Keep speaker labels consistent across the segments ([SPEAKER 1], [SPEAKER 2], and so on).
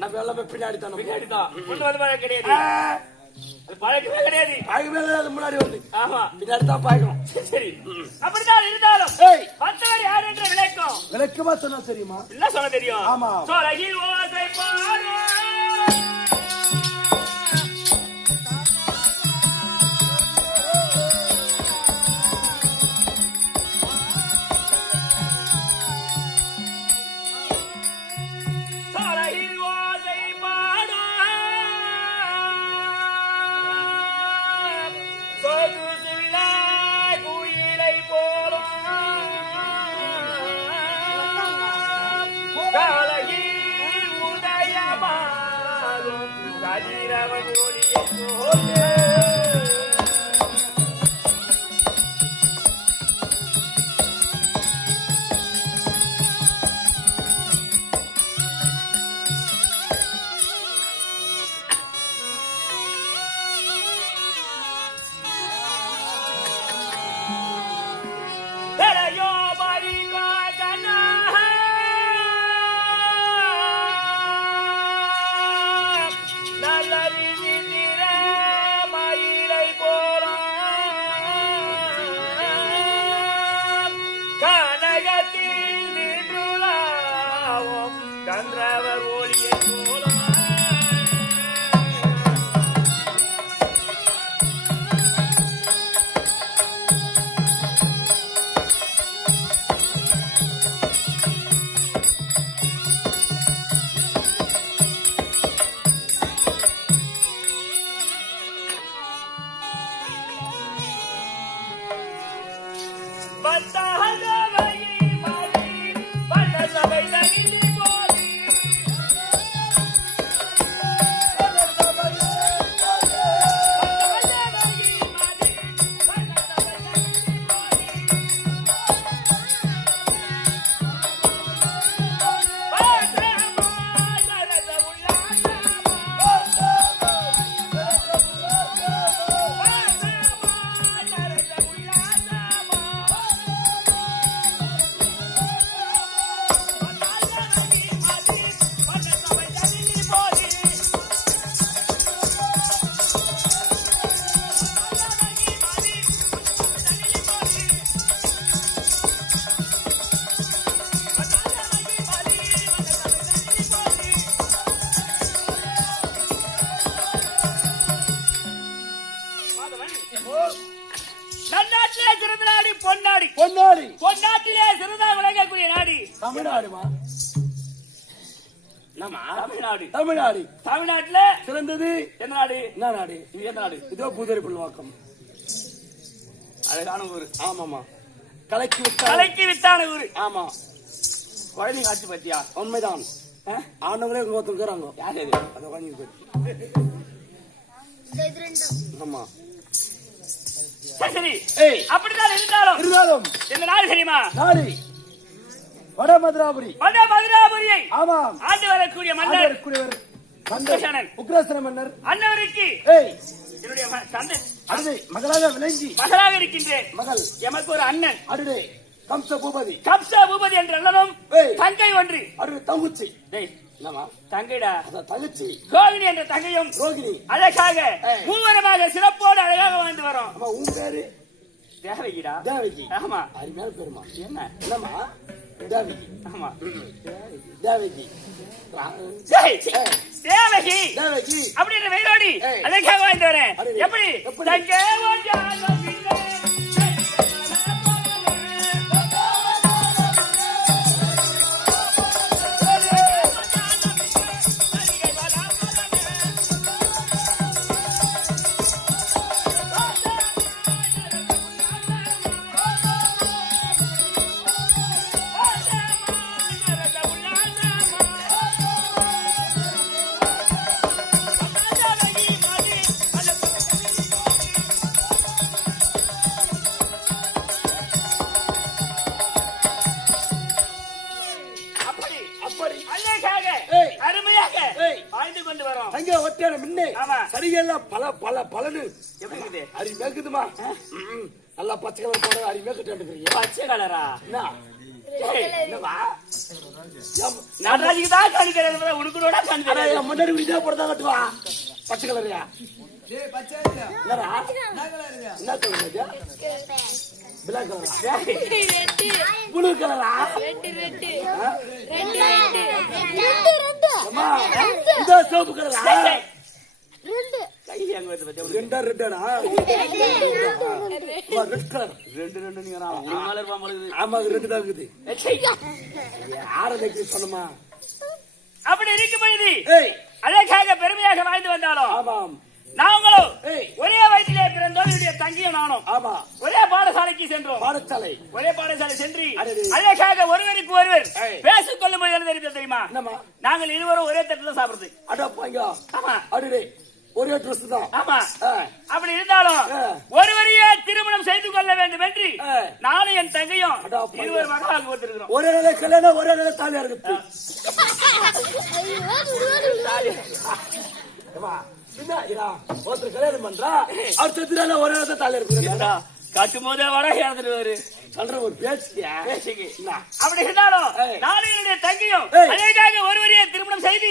[SPEAKER 1] நம்ம எல்லாமே பின்னாடி தானே
[SPEAKER 2] பின்னாடி தான். கொண்டு வந்து பழக்கம் கிடையாது. அது பழக்கமே கிடையாது.
[SPEAKER 1] பாய்க்கு மேல அது முன்னாடி வந்து
[SPEAKER 2] ஆமா.
[SPEAKER 1] பின்னாடி தான்
[SPEAKER 2] சரி. அப்படித்தான் இருந்தாலும் மற்றவர் யார் என்ற விளக்கம்
[SPEAKER 1] விளக்கமா சொன்னா தெரியுமா
[SPEAKER 2] என்ன சொல்ல தெரியும்
[SPEAKER 1] ஆமா.
[SPEAKER 2] உதயமாகும் கதிரவன் ஒளியைப் பொன்னாட்டிலே சிறந்தா விளங்கக்கூடிய நாடு.
[SPEAKER 1] தமிழ்நாடுமா?
[SPEAKER 2] தமிழ்நாடு.
[SPEAKER 1] தமிழ்நாடு.
[SPEAKER 2] தமிழ்நாட்டுல
[SPEAKER 1] சிறந்தது.
[SPEAKER 2] எந்த நாடு?
[SPEAKER 1] என்ன நாடு?
[SPEAKER 2] இது எந்த நாடு?
[SPEAKER 1] இதோ பூதரி புல்வாக்கம்.
[SPEAKER 2] அழகான ஊரு.
[SPEAKER 1] ஆமாமா கலைக்கு விட்டா
[SPEAKER 2] கலைக்கு வித்தான ஊரு.
[SPEAKER 1] ஆமா.
[SPEAKER 2] குழந்தை காட்சி பத்தியா
[SPEAKER 1] உண்மைதான்? ஆண்டவங்களே ஒருத்தங்க
[SPEAKER 2] யார் அது
[SPEAKER 1] அந்த குழந்தைங்க ஆமா.
[SPEAKER 2] சரி, இருந்தாலும்.
[SPEAKER 1] இருந்தாலும்.
[SPEAKER 2] இந்த தெரியுமா?
[SPEAKER 1] நாடு. வட மதுராபுரி.
[SPEAKER 2] வட மதுராபுரியை
[SPEAKER 1] ஆமாம்.
[SPEAKER 2] ஆண்டு வரக்கூடிய மன்னர்.
[SPEAKER 1] மன்னர். உக்ரசன மன்னர்.
[SPEAKER 2] அன்னவருக்கு.
[SPEAKER 1] ஏய்.
[SPEAKER 2] என்னுடைய தந்தை.
[SPEAKER 1] அருதை மகளாக விளங்கி.
[SPEAKER 2] மகளாக இருக்கின்றேன்.
[SPEAKER 1] மகள்.
[SPEAKER 2] எமக்கு ஒரு அண்ணன்.
[SPEAKER 1] அருடே. கம்ச பூபதி
[SPEAKER 2] கப்சா பூபதி என்ற அண்ணனும். தங்கை ஒன்று
[SPEAKER 1] என்னமா
[SPEAKER 2] தங்கைடா.
[SPEAKER 1] தங்கச்சி.
[SPEAKER 2] கோவினி என்ற தங்கையும்
[SPEAKER 1] ரோகிணி.
[SPEAKER 2] அழகாக. மூவரமாக சிறப்போடு அழகாக வாழ்ந்து வரோம்.
[SPEAKER 1] உன் பேரு?
[SPEAKER 2] தேவகிடா
[SPEAKER 1] தேவகி.
[SPEAKER 2] ஆமா.
[SPEAKER 1] அருமையான பேருமா.
[SPEAKER 2] என்ன?
[SPEAKER 1] என்னம்மா? தேவகி.
[SPEAKER 2] ஆமா.
[SPEAKER 1] தேவகி.
[SPEAKER 2] தேவகி.
[SPEAKER 1] தேவகி.
[SPEAKER 2] அப்படின்ற வெயிலோடி.
[SPEAKER 1] ஏய்.
[SPEAKER 2] அழகாக வாழ்ந்து வரேன். எப்படி? தங்கே ஆமா.
[SPEAKER 1] சரிகள்லாம் பல பல பலனு.
[SPEAKER 2] எப்படி
[SPEAKER 1] அரி மேக்குதுமா நல்லா பச்சை கலர் போட அரி மேக்கிட்டு இருக்கிறீங்க
[SPEAKER 2] பச்சை கலரா?
[SPEAKER 1] என்ன?
[SPEAKER 2] நடராஜுக்கு தான் காணிக்கிறது உனக்கு
[SPEAKER 1] முன்னாடி போட்டு தான் கட்டுவா பச்சை கலரியா
[SPEAKER 3] என்ன
[SPEAKER 1] பிளாக் கலரா?
[SPEAKER 4] ரெட்டு
[SPEAKER 1] ப்ளூ கலரா?
[SPEAKER 4] ரெட்டு ரெட்டு ரெண்டு ரெண்டு. ரெண்டு ரெண்டு.
[SPEAKER 1] அம்மா இதோ சோப்பு கலரா?
[SPEAKER 4] ரெண்டு
[SPEAKER 2] கை அங்க வந்து பத்தியா உனக்கு?
[SPEAKER 1] ரெண்டா ரெட்டாடா ரெட் கலர்
[SPEAKER 2] ரெண்டு ரெண்டு நீங்க ஒரு மேல இருப்பான் பொழுது
[SPEAKER 1] ஆமா அது ரெண்டு தான் இருக்குது. யார வைக்க சொன்னமா
[SPEAKER 2] அப்படி இருக்கும் பொழுது
[SPEAKER 1] ஏய்.
[SPEAKER 2] அதற்காக பெருமையாக வாழ்ந்து வந்தாலும்
[SPEAKER 1] ஆமாம்.
[SPEAKER 2] நாங்களும்
[SPEAKER 1] ஏய்.
[SPEAKER 2] ஒரே வயிற்றிலே பிறந்தோம் என்னுடைய தங்கியும் நானும்.
[SPEAKER 1] ஆமா.
[SPEAKER 2] ஒரே பாடசாலைக்கு சென்றோம்.
[SPEAKER 1] பாடசாலை.
[SPEAKER 2] ஒரே பாடசாலை சென்று. அதற்காக ஒருவருக்கு ஒருவர். பேசிக் கொள்ளும் தெரியுமா? நாங்கள் இருவரும் ஒரே தட்டுல சாப்பிடுறது.
[SPEAKER 1] அடா பாங்க
[SPEAKER 2] ஆமா.
[SPEAKER 1] அடடே. ஒரே ட்ரெஸ் தான்.
[SPEAKER 2] ஆமா. அப்படி இருந்தாலும். ஒருவரையே திருமணம் செய்து கொள்ள வேண்டும் என்று. நானும் என் தங்கையும். இருவர் மகளாக கொடுத்திருக்கிறோம்
[SPEAKER 1] ஒரே நிலை கல்யாணம் ஒரே நிலை தாலியா இதா, ஒருத்தர் கல்யாணம் பண்றா அடுத்த ஒரே நிலை தாலியா இருக்குது
[SPEAKER 2] கட்டும் போதே வர இறந்துடுவாரு.
[SPEAKER 1] சொல்ற ஒரு பேச்சுக்கியா?
[SPEAKER 2] அப்படி இருந்தாலும். நானும் என்னுடைய தங்கையும். அதற்காக ஒருவரையே திருமணம் செய்து.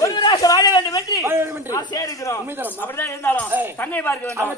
[SPEAKER 2] ஒருவராக வாழ வேண்டும் என்று. ஆசையா இருக்கிறோம்? அப்படிதான் இருந்தாலும். தங்கை பார்க்க வேண்டும்